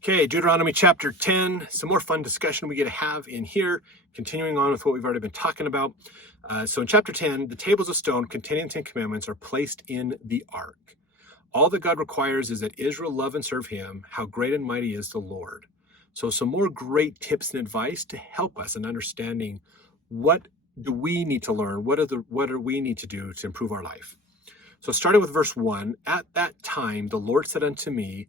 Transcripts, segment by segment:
Okay, Deuteronomy chapter 10, some more fun discussion we get to have in here, continuing on with what we've already been talking about. So in chapter 10, the tables of stone containing the Ten Commandments are placed in the ark. All that God requires is that Israel love and serve him. How great and mighty is the Lord. So some more great tips and advice to help us in understanding what do we need to learn, what do we need to do to improve our life. So starting with verse 1, at that time the Lord said unto me,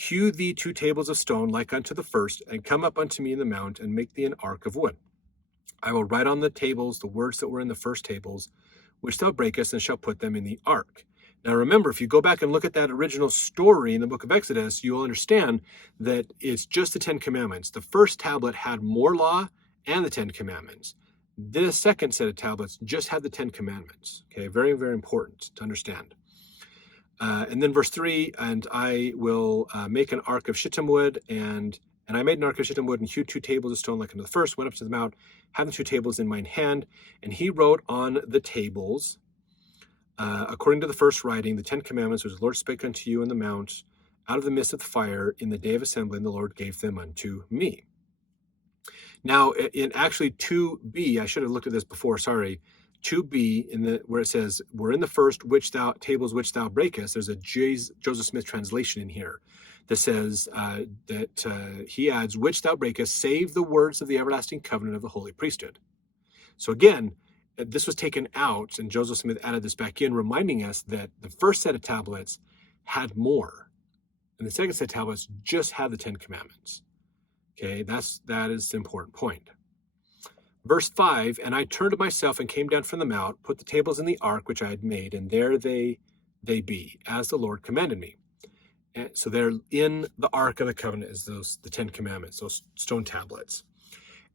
hew thee 2 tables of stone like unto the first, and come up unto me in the mount, and make thee an ark of wood. I will write on the tables the words that were in the first tables, which thou breakest, and shall put them in the ark. Now remember, if you go back and look at that original story in the book of Exodus, you will understand that it's just the 10 Commandments. The first tablet had more law and the 10 Commandments. This second set of tablets just had the 10 Commandments. Okay, very, very important to understand. And then verse 3, and I will make an ark of shittim wood, and I made an ark of shittim wood, and hewed 2 tables of stone like unto the first, went up to the mount, having 2 tables in mine hand, and he wrote on the tables, according to the first writing, the 10 Commandments which the Lord spake unto you in the mount, out of the midst of the fire, in the day of assembly, and the Lord gave them unto me. Now, in actually 2b, I should have looked at this before, sorry. 2b, where it says, we're in the first tables which thou breakest, there's a Joseph Smith translation in here that says that he adds, which thou breakest, save the words of the everlasting covenant of the holy priesthood. So again, this was taken out, and Joseph Smith added this back in, reminding us that the first set of tablets had more, and the second set of tablets just had the 10 Commandments. Okay, that is the important point. Verse 5, and I turned myself and came down from the mount, put the tables in the ark which I had made, and there they be, as the Lord commanded me. And so they're in the ark of the covenant, is the 10 Commandments, those stone tablets.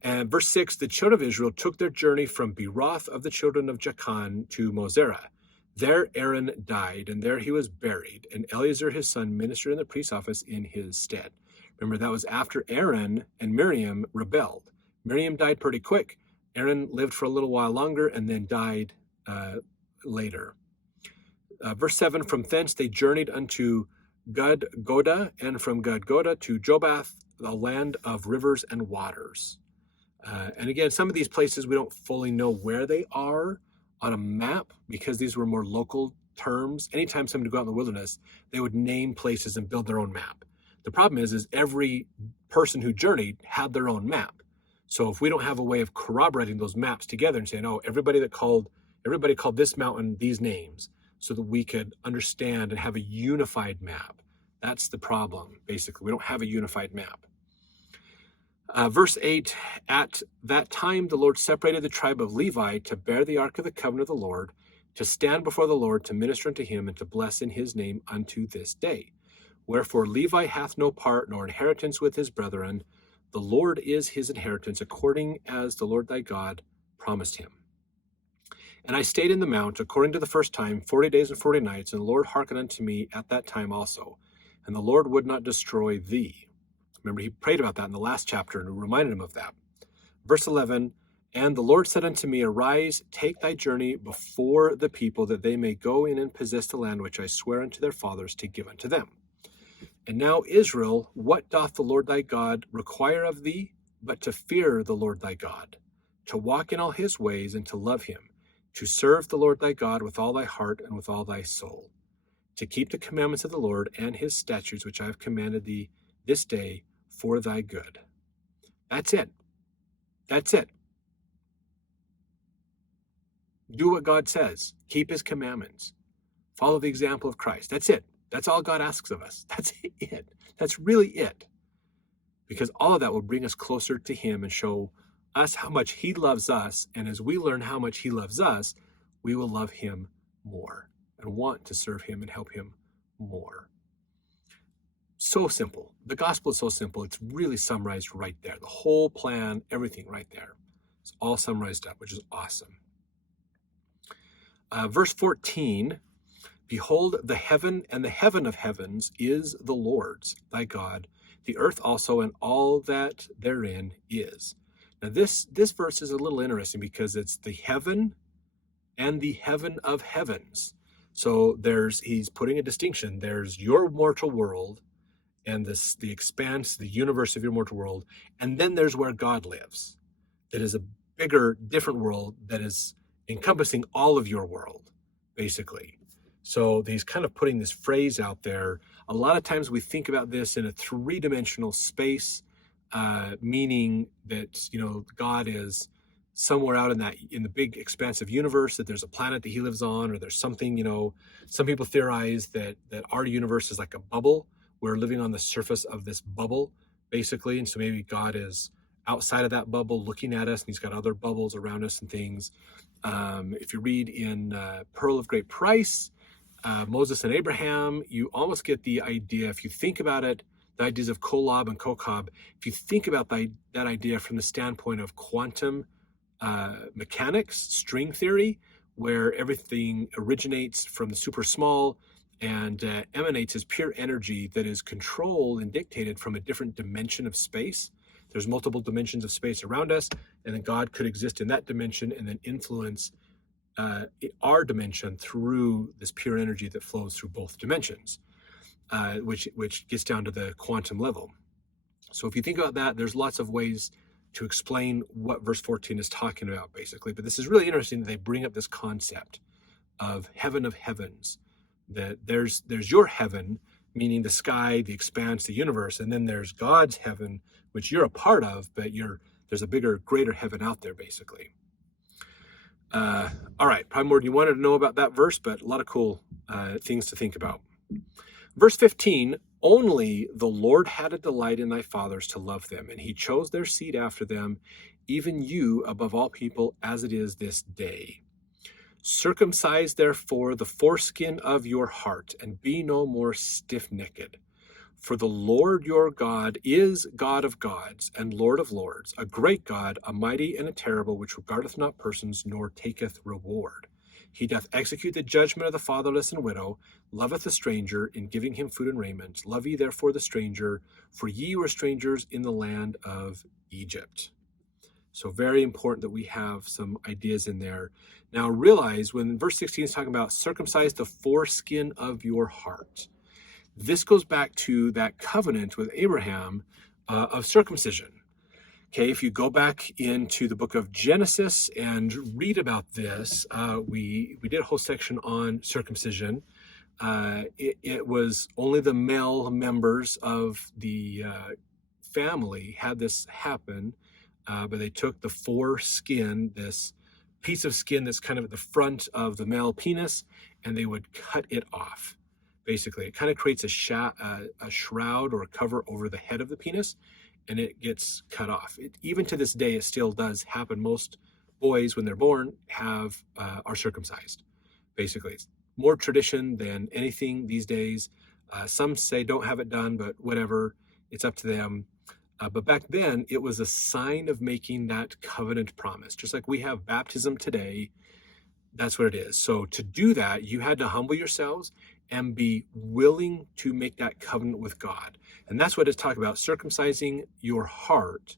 And verse 6, the children of Israel took their journey from Beroth of the children of Jachan to Mosera. There Aaron died, and there he was buried, and Eleazar his son ministered in the priest's office in his stead. Remember, that was after Aaron and Miriam rebelled. Miriam died pretty quick. Aaron lived for a little while longer and then died later. Verse 7, from thence they journeyed unto Gudgoda, and from Gudgoda to Jobath, the land of rivers and waters. And again, some of these places we don't fully know where they are on a map because these were more local terms. Anytime somebody would go out in the wilderness, they would name places and build their own map. The problem is every person who journeyed had their own map. So if we don't have a way of corroborating those maps together and saying, oh, everybody called this mountain these names, so that we could understand and have a unified map. That's the problem, basically. We don't have a unified map. Verse 8, at that time the Lord separated the tribe of Levi to bear the ark of the covenant of the Lord, to stand before the Lord, to minister unto him, and to bless in his name unto this day. Wherefore Levi hath no part nor inheritance with his brethren. The Lord is his inheritance, according as the Lord thy God promised him. And I stayed in the mount, according to the first time, 40 days and 40 nights, and the Lord hearkened unto me at that time also. And the Lord would not destroy thee. Remember, he prayed about that in the last chapter and reminded him of that. Verse 11, and the Lord said unto me, arise, take thy journey before the people, that they may go in and possess the land which I swear unto their fathers to give unto them. And now, Israel, what doth the Lord thy God require of thee, but to fear the Lord thy God, to walk in all his ways, and to love him, to serve the Lord thy God with all thy heart and with all thy soul, to keep the commandments of the Lord and his statutes, which I have commanded thee this day for thy good. That's it. That's it. Do what God says. Keep his commandments. Follow the example of Christ. That's it. That's all God asks of us. That's it. That's really it. Because all of that will bring us closer to him and show us how much he loves us. And as we learn how much he loves us, we will love him more and want to serve him and help him more. So simple. The gospel is so simple. It's really summarized right there. The whole plan, everything right there. It's all summarized up, which is awesome. Verse 14, behold, the heaven and the heaven of heavens is the Lord's, thy God, the earth also and all that therein is. Now this verse is a little interesting because it's the heaven and the heaven of heavens. So he's putting a distinction. There's your mortal world and the expanse, the universe of your mortal world. And then there's where God lives. That is a bigger, different world that is encompassing all of your world, basically. So he's kind of putting this phrase out there. A lot of times we think about this in a three-dimensional space, meaning that, God is somewhere out in the big expansive universe, that there's a planet that he lives on, or there's something, some people theorize that our universe is like a bubble. We're living on the surface of this bubble, basically. And so maybe God is outside of that bubble looking at us, and he's got other bubbles around us and things. If you read in Pearl of Great Price, Moses and Abraham, you almost get the idea, if you think about it, the ideas of Kolob and Kokab, if you think about that idea from the standpoint of quantum mechanics, string theory, where everything originates from the super small and emanates as pure energy that is controlled and dictated from a different dimension of space. There's multiple dimensions of space around us, and then God could exist in that dimension and then influence our dimension through this pure energy that flows through both dimensions, which gets down to the quantum level. So if you think about that, there's lots of ways to explain what verse 14 is talking about, basically. But this is really interesting that they bring up this concept of heaven of heavens, that there's your heaven, meaning the sky, the expanse, the universe, and then there's God's heaven, which you're a part of, but there's a bigger, greater heaven out there, basically. All right, probably more than you wanted to know about that verse, but a lot of cool things to think about. Verse 15, only the Lord had a delight in thy fathers to love them, and he chose their seed after them, even you above all people, as it is this day. Circumcise therefore the foreskin of your heart, and be no more stiff-necked. For the Lord your God is God of gods and Lord of lords, a great God, a mighty and a terrible, which regardeth not persons, nor taketh reward. He doth execute the judgment of the fatherless and widow, loveth the stranger, in giving him food and raiment. Love ye therefore the stranger, for ye were strangers in the land of Egypt. So very important that we have some ideas in there. Now realize when verse 16 is talking about circumcise the foreskin of your heart, this goes back to that covenant with Abraham of circumcision. Okay, if you go back into the book of Genesis and read about this, we did a whole section on circumcision. It was only the male members of the family had this happen, but they took the foreskin, this piece of skin that's kind of at the front of the male penis, and they would cut it off. Basically, it kind of creates a shroud or a cover over the head of the penis, and it gets cut off. Even to this day, it still does happen. Most boys, when they're born, are circumcised. Basically, it's more tradition than anything these days. Some say don't have it done, but whatever, it's up to them. But back then, it was a sign of making that covenant promise. Just like we have baptism today, that's what it is. So to do that, you had to humble yourselves and be willing to make that covenant with God. And that's what it's talking about. Circumcising your heart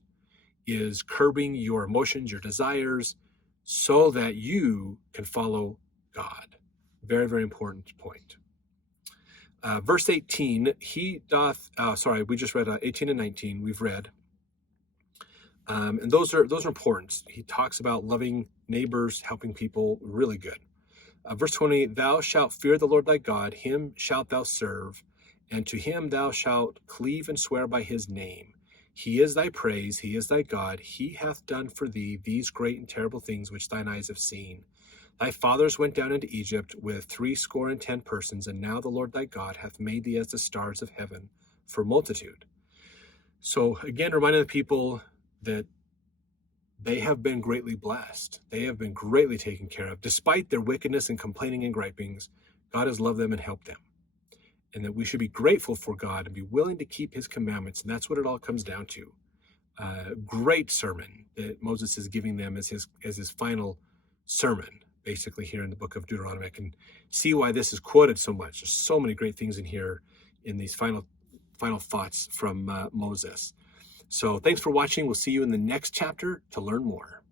is curbing your emotions, your desires, so that you can follow God. Very, very important point. Verse 18, we just read 18 and 19, we've read. And those are important. He talks about loving neighbors, helping people, really good. Verse 20, thou shalt fear the Lord thy God, him shalt thou serve, and to him thou shalt cleave and swear by his name. He is thy praise, he is thy God, he hath done for thee these great and terrible things which thine eyes have seen. Thy fathers went down into Egypt with 70 persons, and now the Lord thy God hath made thee as the stars of heaven for multitude. So again, reminding the people that they have been greatly blessed. They have been greatly taken care of. Despite their wickedness and complaining and gripings, God has loved them and helped them. And that we should be grateful for God and be willing to keep his commandments. And that's what it all comes down to. Great sermon that Moses is giving them as his final sermon, basically here in the book of Deuteronomy. I can see why this is quoted so much. There's so many great things in here in these final thoughts from Moses. So thanks for watching. We'll see you in the next chapter to learn more.